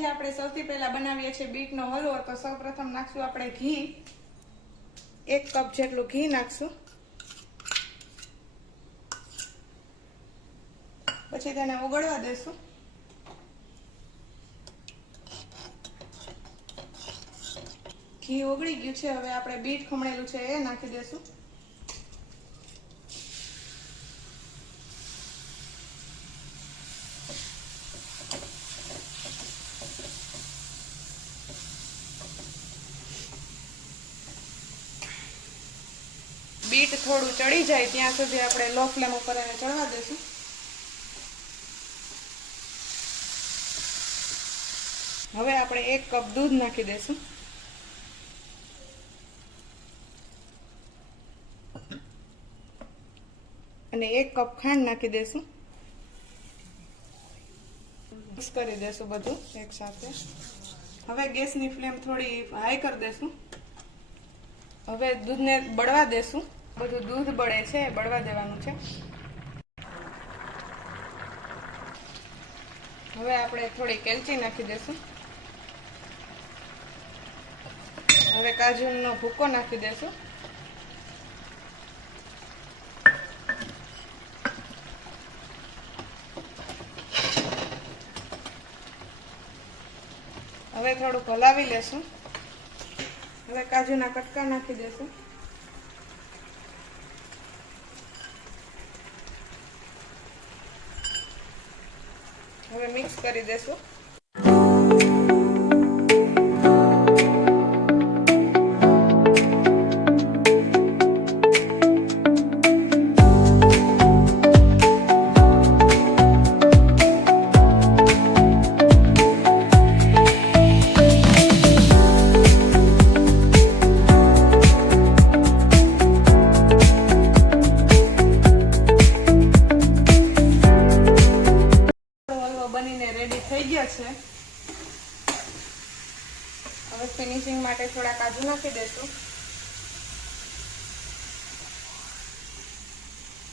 આજે આપણે સૌથી પહેલા બનાવીએ છીએ બીટનો હલવો। તો સૌપ્રથમ નાખશું આપણે ઘી, 1 કપ જેટલું ઘી નાખશું। પછી તેને ઓગળવા દેશું। ઘી ઓગળી ગયું છે, હવે આપણે બીટ ખમણેલું છે એ નાખી દેશું। બીટ થોડું ચડી જાય ત્યાં સુધી આપણે લો ફ્લેમ ઉપર એને ચડવા દેશું। હવે આપણે 1 કપ દૂધ નાખી દેશું અને 1 કપ ખાંડ નાખી દેશું। મિક્સ કરી દેશું બધું એક સાથે। હવે ગેસની ફ્લેમ થોડી હાઈ કરી દેશું। હવે દૂધને બળવા દેશું। બધું દૂધ બળે છે એ બળવા દેવાનું છે। હવે આપણે થોડી કેલચી નાખી દેશું। હવે કાજુનો ભૂકો નાખી દેશું। હવે થોડુંક હલાવી લેશું। હવે કાજુના કટકા નાખી દેશું। હવે મિક્સ કરી દેશું। બનીને રેડી થઈ ગયા છે। હવે ફિનિશિંગ માટે થોડા કાજુ નાખી દઈશું।